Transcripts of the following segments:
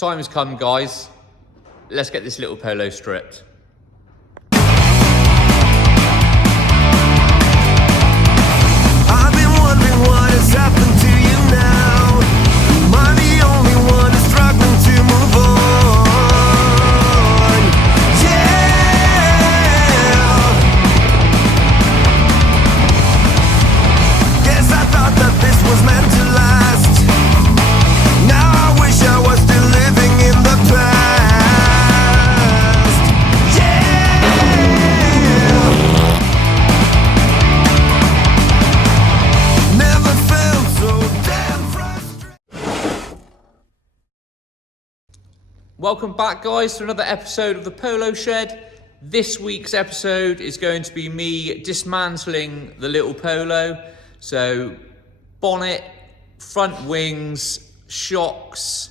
Time has come, guys. Let's get this little Polo stripped. I've been wondering what has happened to you now. Am I the only one who's struggling to move on? Yeah. Guess I thought that this was meant to last. Now I wish I was still living in the past. Yeah. Never felt so damn frustrated. Welcome back, guys, to another episode of the Polo Shed. This week's episode is going to be me dismantling the little Polo. So, bonnet, front wings, shocks,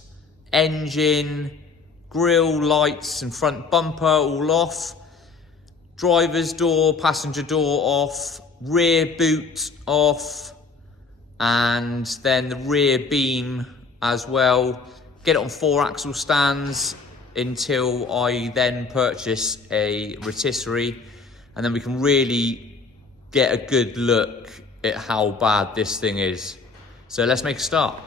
engine, grille, lights and front bumper all off. Driver's door, passenger door off, rear boot off, and then the rear beam as well. Get it on 4-axle stands until I then purchase a rotisserie, and then we can really get a good look at how bad this thing is. So let's make a start.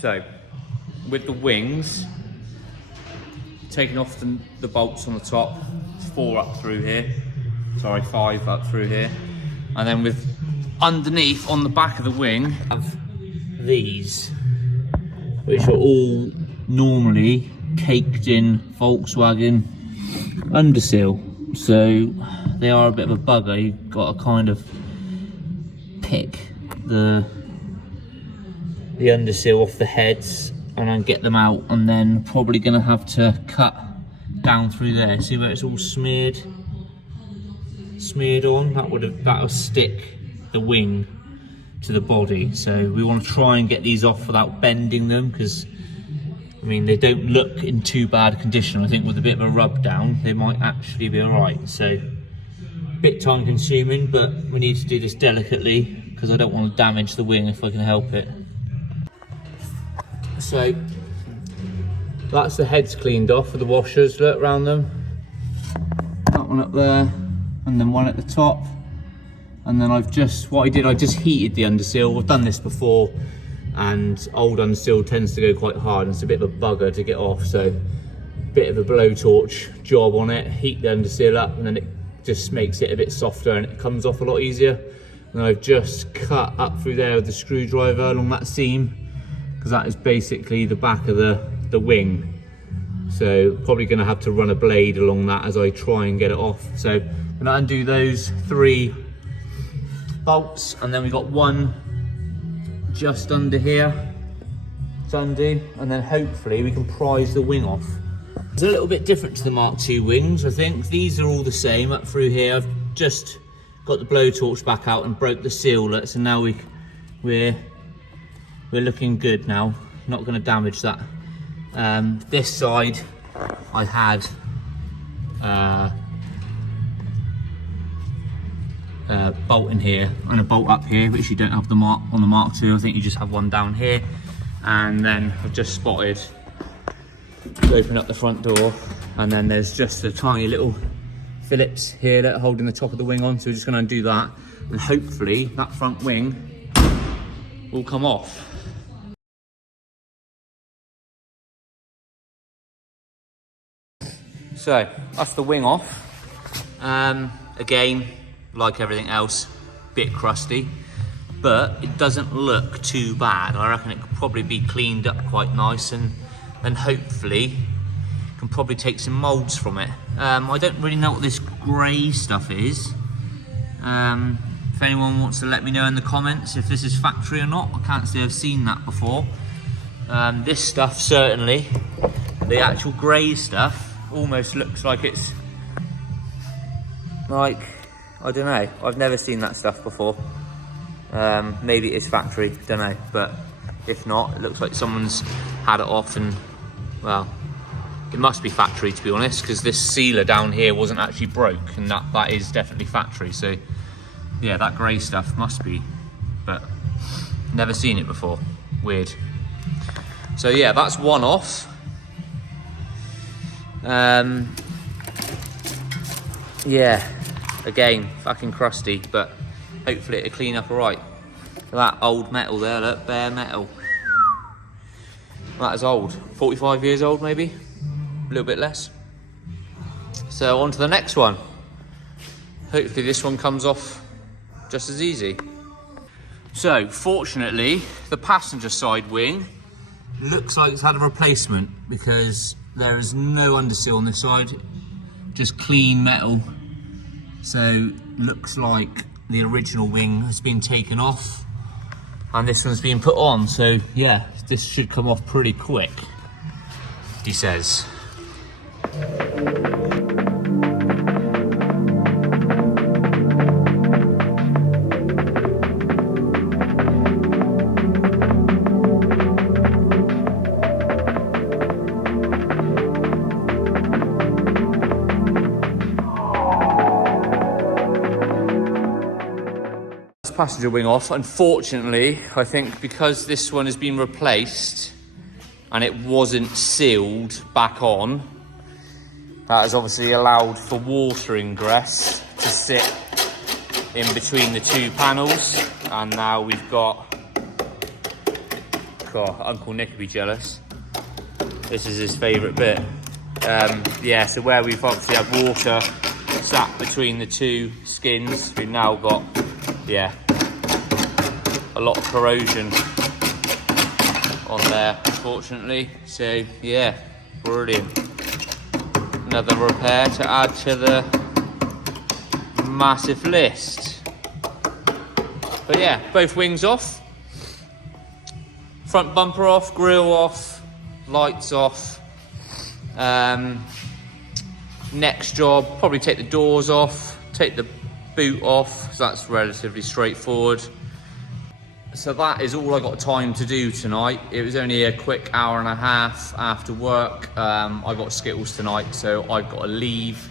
So, with the wings, taking off the bolts on the top, 4 up through here, sorry 5 up through here, and then with underneath on the back of the wing, have these, which are all normally caked in Volkswagen underseal, so they are a bit of a bugger. You've got to kind of pick the underseal off the heads and then get them out, and then probably going to have to cut down through there. See where it's all smeared on? That'll stick the wing to the body. So we want to try and get these off without bending them, because I mean they don't look in too bad condition. I think with a bit of a rub down they might actually be alright. So a bit time consuming, but we need to do this delicately because I don't want to damage the wing if I can help it. So that's the heads cleaned off with the washers, look around them. That one up there, and then one at the top. And then I just heated the underseal. I've done this before, and old underseal tends to go quite hard and it's a bit of a bugger to get off. So a bit of a blowtorch job on it, heat the underseal up, and then it just makes it a bit softer and it comes off a lot easier. And then I've just cut up through there with the screwdriver along that seam, because that is basically the back of the wing. So probably going to have to run a blade along that as I try and get it off. So I'm going to undo those 3 bolts, and then we've got one just under here to undo, and then hopefully we can prise the wing off. It's a little bit different to the Mark II wings, I think. These are all the same up through here. I've just got the blowtorch back out and broke the sealer, so now we're looking good now, not going to damage that. This side I had bolt in here and a bolt up here, which you don't have the mark on the Mark II. I think you just have one down here. And then I've just spotted to open up the front door, and then there's just a tiny little Phillips here that are holding the top of the wing on. So we're just going to undo that, and hopefully that front wing will come off. So that's the wing off. Again, like everything else, bit crusty, but it doesn't look too bad. I reckon it could probably be cleaned up quite nice, and then hopefully can probably take some moulds from it. I don't really know what this grey stuff is. If anyone wants to let me know in the comments if this is factory or not. I can't say I've seen that before. This stuff certainly, the actual grey stuff, almost looks like it's like, I don't know, I've never seen that stuff before. Maybe it's factory, don't know, but if not, it looks like someone's had it off, and well, it must be factory to be honest, because this sealer down here wasn't actually broke, and that is definitely factory. So yeah, that grey stuff must be, but never seen it before. Weird. So yeah, that's one off. Yeah, again, fucking crusty, but hopefully it'll clean up alright. That old metal there, look, bare metal. That is old, 45 years old maybe, a little bit less. So on to the next one. Hopefully this one comes off just as easy. So fortunately, the passenger side wing looks like it's had a replacement, because there is no underseal on this side, just clean metal. So looks like the original wing has been taken off and this one's been put on. So yeah, this should come off pretty quick, he says. Passenger wing off. Unfortunately, I think because this one has been replaced and it wasn't sealed back on, that has obviously allowed for water ingress to sit in between the two panels, and now we've got, God, Uncle Nick would be jealous. This is his favourite bit. Yeah, so where we've obviously had water sat between the two skins, we've now got, yeah, a lot of corrosion on there, unfortunately. So yeah, brilliant. Another repair to add to the massive list. But yeah, both wings off, front bumper off, grille off, lights off. Next job, probably take the doors off, take the boot off, so that's relatively straightforward. So that is all I got time to do tonight. It was only a quick hour and a half after work. I got Skittles tonight, so I've got to leave.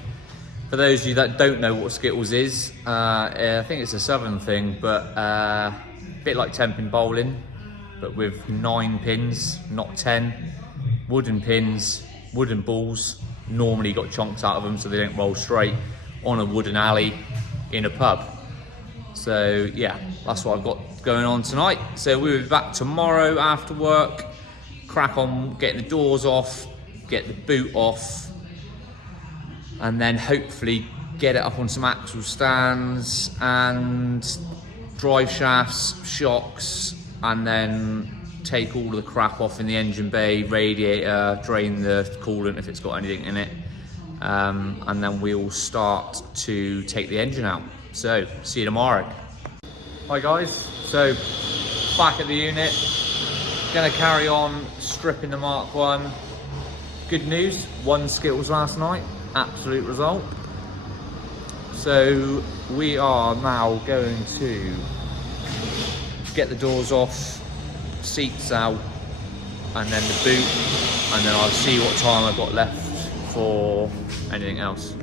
For those of you that don't know what Skittles is, I think it's a southern thing, but a bit like 10-pin bowling, but with 9 pins, not 10. Wooden pins, wooden balls. Normally got chunks out of them so they don't roll straight on a wooden alley in a pub. So yeah, that's what I've got going on tonight. So we'll be back tomorrow after work, crack on getting the doors off, get the boot off, and then hopefully get it up on some axle stands and drive shafts, shocks, and then take all the crap off in the engine bay, radiator, drain the coolant if it's got anything in it, and then we'll start to take the engine out. So see you tomorrow. Hi guys, so back at the unit, gonna carry on stripping the Mark 1. Good news, 1 Skittles last night, absolute result. So we are now going to get the doors off, seats out, and then the boot, and then I'll see what time I've got left for anything else.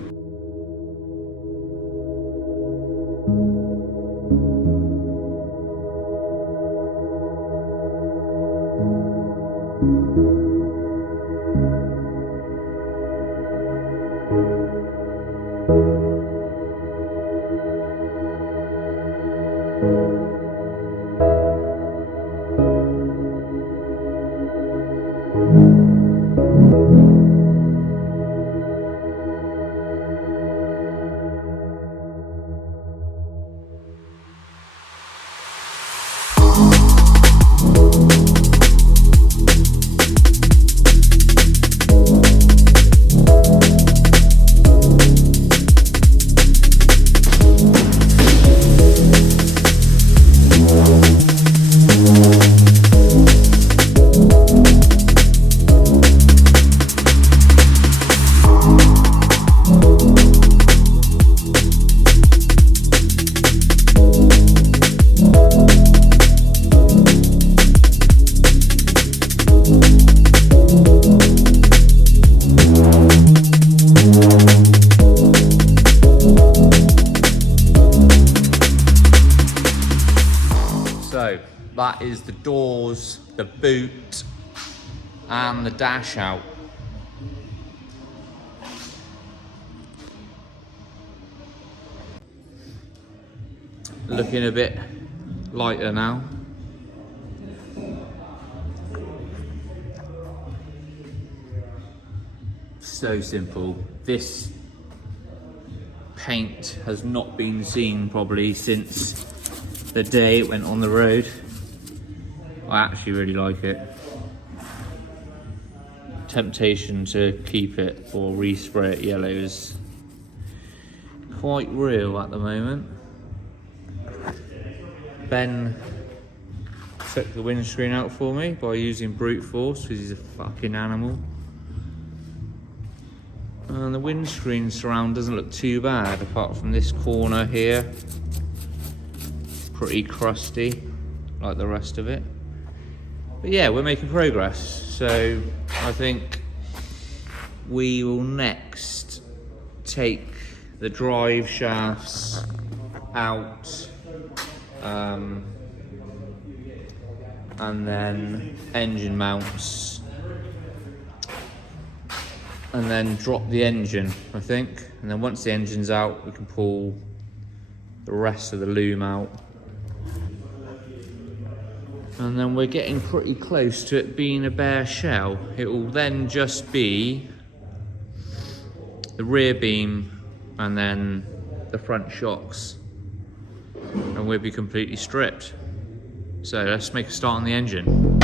So that is the doors, the boot, and the dash out. Looking a bit lighter now. So simple. This paint has not been seen probably since the day it went on the road. I actually really like it. Temptation to keep it or respray it yellow is quite real at the moment. Ben took the windscreen out for me by using brute force because he's a fucking animal. And the windscreen surround doesn't look too bad apart from this corner here. Pretty crusty like the rest of it. But yeah, we're making progress. So I think we will next take the drive shafts out, and then engine mounts, and then drop the engine, I think. And then once the engine's out, we can pull the rest of the loom out. And then we're getting pretty close to it being a bare shell. It will then just be the rear beam and then the front shocks, and we'll be completely stripped. So let's make a start on the engine.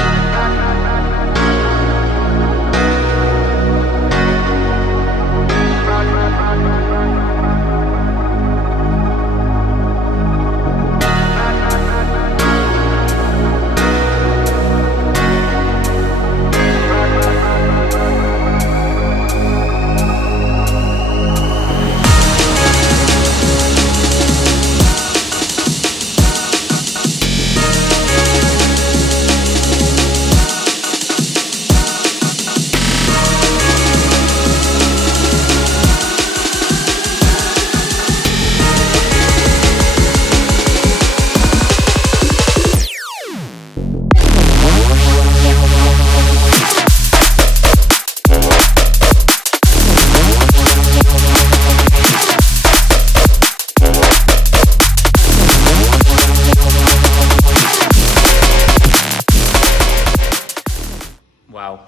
Wow,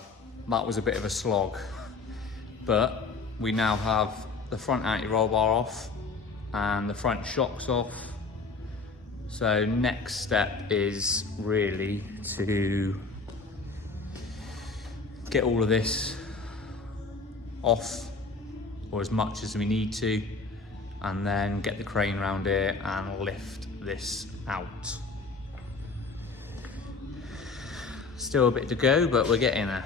that was a bit of a slog, but we now have the front anti-roll bar off and the front shocks off. So next step is really to get all of this off, or as much as we need to, and then get the crane around here and lift this out. Still a bit to go, but we're getting there.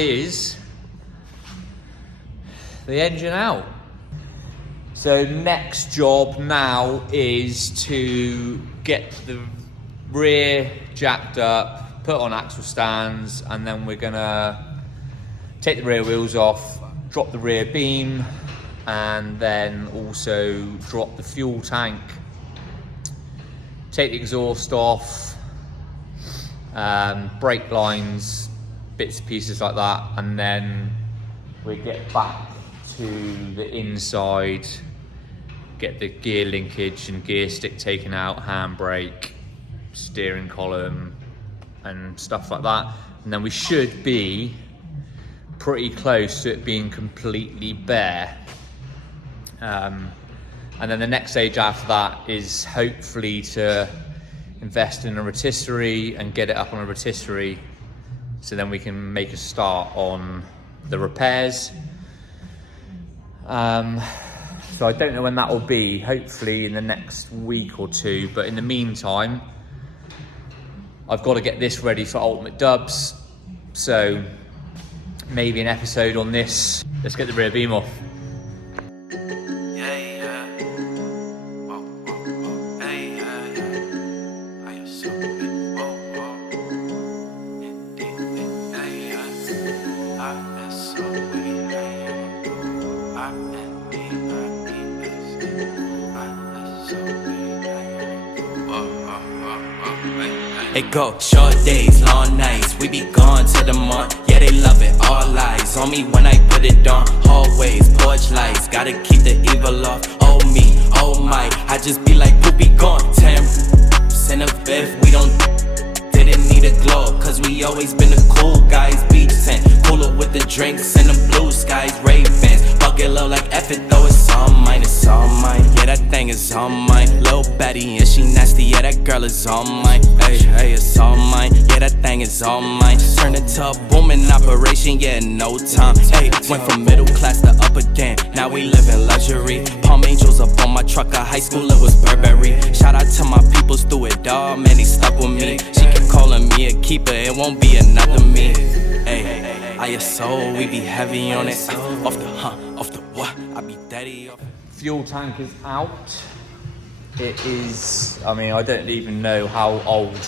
is the engine out. So next job now is to get the rear jacked up, put on axle stands, and then we're gonna take the rear wheels off, drop the rear beam, and then also drop the fuel tank, take the exhaust off, brake lines, bits and pieces like that, and then we get back to the inside, get the gear linkage and gear stick taken out, handbrake, steering column and stuff like that, and then we should be pretty close to it being completely bare. And then the next stage after that is hopefully to invest in a rotisserie and get it up on a rotisserie, so then we can make a start on the repairs. So I don't know when that will be, hopefully in the next week or two, but in the meantime I've got to get this ready for Ultimate Dubs, so maybe an episode on this. Let's get the rear beam off. It go short days, long nights, we be gone to the month. Yeah, they love it, all eyes on me when I put it on. Hallways, porch lights, gotta keep the evil off. Oh me, oh my, I just be like, poopy gone. 10% of if we don't didn't need a glow, cause we always been the cool guys. Beach tent, cooler with the drinks and the blue skies. Ray-Bans, bucket low like F it though, it's all mine, it's all mine. Yeah, that thing is all mine. Lil' Betty, and she nasty, yeah, that girl is all mine. Hey, hey, it's all mine, yeah, that thing is all mine. Turned into a booming operation, yeah, in no time. Hey, went from middle class to up again, now we live in luxury. Palm Angels up on my truck, at high school it was Burberry. Shout out to my peoples through it all, man, they stuck with me. She kept calling me a keeper, it won't be another me. Hey, ISO, we be heavy on it. Off the off the what, I be daddy off. Fuel tank is out. It is, I mean, I don't even know how old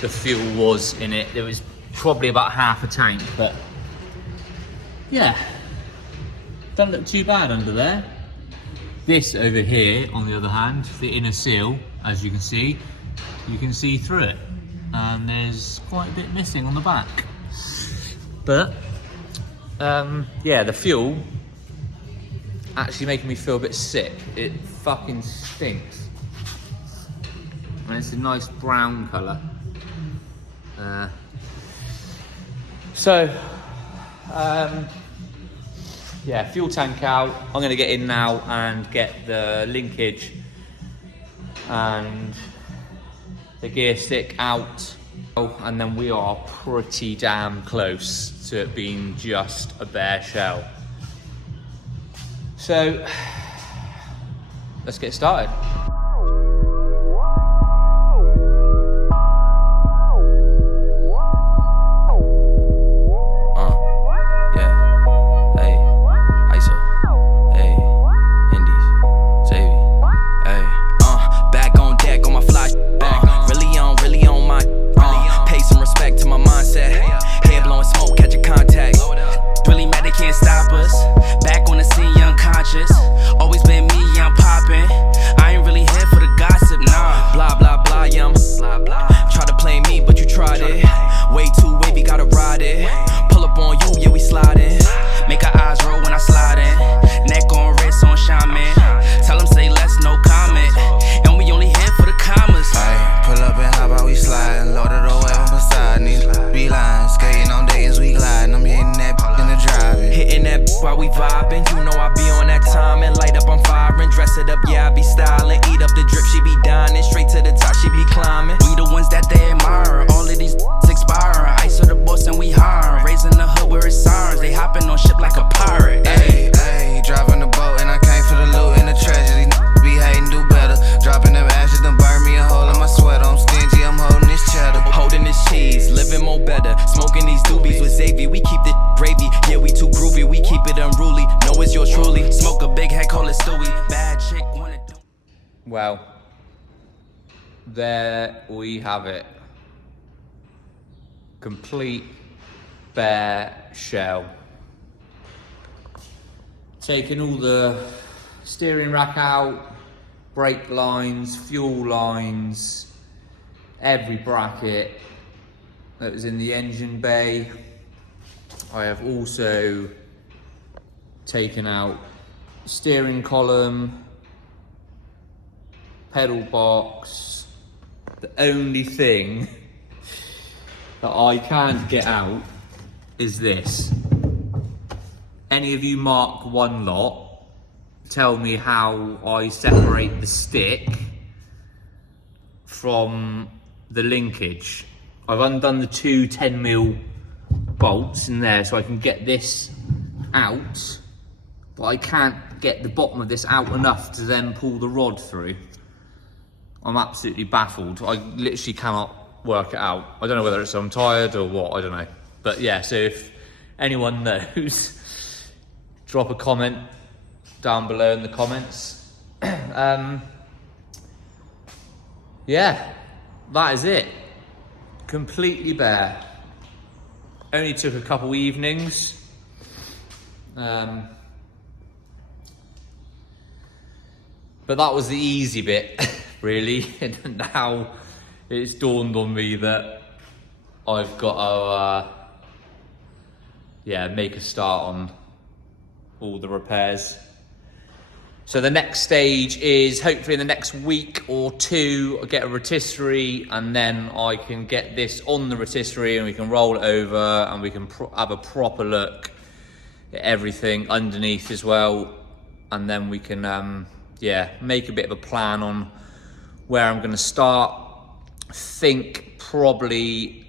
the fuel was in it. There was probably about half a tank, but yeah, doesn't look too bad under there. This over here, on the other hand, the inner seal, as you can see through it, and there's quite a bit missing on the back. But yeah, the fuel actually making me feel a bit sick. It fucking stinks, and it's a nice brown colour. Yeah, fuel tank out. I'm gonna get in now and get the linkage and the gear stick out, and then we are pretty damn close to it being just a bare shell. So let's get started. Always been me, I'm poppin'. I ain't really here for the gossip, nah. Blah, blah, blah, yeah, try to play me, but you tried it. Way too wavy, gotta ride it. Pull up on you, yeah, we sliding. Make our eyes roll when I slide in. Neck on wrist on shaman. Tell them say less, no comment. And we only here for the commas. Ay, pull up and hop out, we sliding. Loaded away on beside these beeline. Skating on Dayton's, we gliding. I'm hitting that in the driving. Hitting that while we vibing. You know I be on that time and light up, I'm firing. Dress it up, yeah, I be styling. Eat up the drip, she be dining. Straight to the top, she be climbing. We the ones that they admire. All of these expiring. Ice of the boss and we hiring. Raising the hood where it's sirens. They hopping on ship like a pirate. Ay, ay, driving the boat and I came for the loot and the tragedy. Be hating, do better. Dropping them ashes, done burn me a hole in my sweater. I'm stingy, I'm holding this cheddar. Holding this cheese, living more better. Smoking these doobies with Xavier, we keep the Well, there we have it. Complete bare shell. Taking all the steering rack out, brake lines, fuel lines, every bracket that was in the engine bay. I have also taken out steering column, pedal box. The only thing that I can't get out is this. Any of you Mark 1 lot, tell me how I separate the stick from the linkage. I've undone the two 10mm bolts in there so I can get this out, but I can't get the bottom of this out enough to then pull the rod through. I'm absolutely baffled. I literally cannot work it out. I don't know whether it's I'm tired or what, I don't know. But yeah, so if anyone knows, drop a comment down below in the comments. Yeah, that is it. Completely bare. Only took a couple evenings. But that was the easy bit, really. And now it's dawned on me that I've got to make a start on all the repairs. So the next stage is hopefully in the next week or two, I'll get a rotisserie, and then I can get this on the rotisserie and we can roll it over and we can have a proper look at everything underneath as well. And then we can, make a bit of a plan on where I'm gonna start. I think probably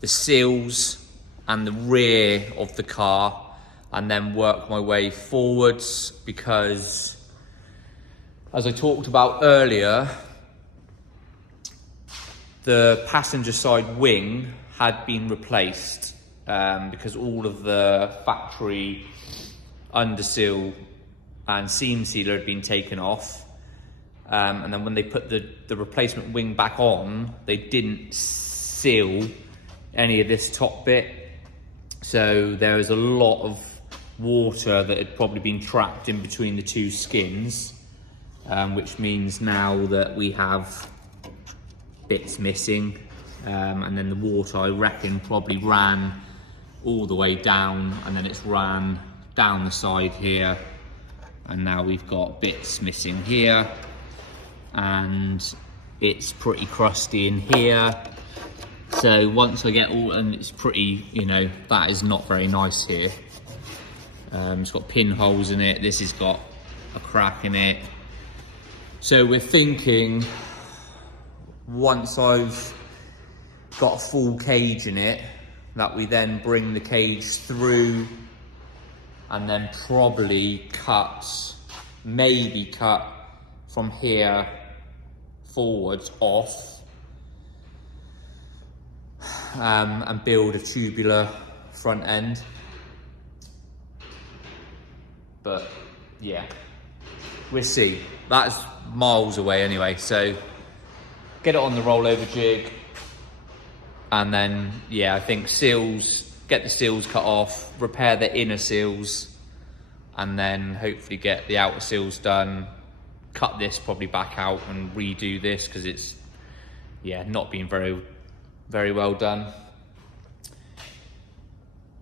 the seals and the rear of the car, and then work my way forwards, because as I talked about earlier, the passenger side wing had been replaced because all of the factory underseal and seam sealer had been taken off. And then when they put the replacement wing back on, they didn't seal any of this top bit. So there was a lot of water that had probably been trapped in between the two skins, which means now that we have bits missing, and then the water, I reckon, probably ran all the way down, and then it's ran down the side here, and now we've got bits missing here, and it's pretty crusty in here. So once I get all, and it's pretty, that is not very nice here. It's got pinholes in it. This has got a crack in it. So we're thinking, once I've got a full cage in it, that we then bring the cage through and then probably maybe cut from here forwards off, and build a tubular front end. But yeah, we'll see. That's miles away anyway. So get it on the rollover jig, and then I think seals, get the seals cut off, repair the inner seals, and then hopefully get the outer seals done, cut this probably back out and redo this, because it's not been very, very well done.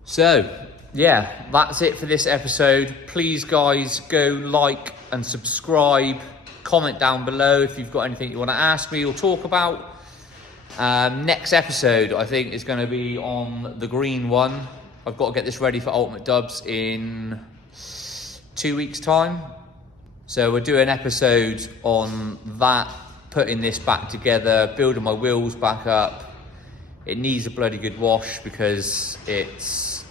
So that's it for this episode. Please guys, go like and subscribe, comment down below if you've got anything you want to ask me or talk about. Next episode I think is going to be on the green one. I've got to get this ready for Ultimate Dubs in 2 weeks time, so we'll do an episode on that, putting this back together, building my wheels back up. It needs a bloody good wash because it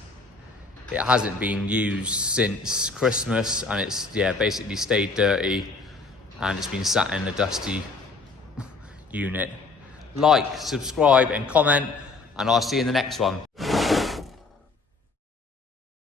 hasn't been used since Christmas, and it's basically stayed dirty, and it's been sat in a dusty unit. Like, subscribe and comment, and I'll see you in the next one.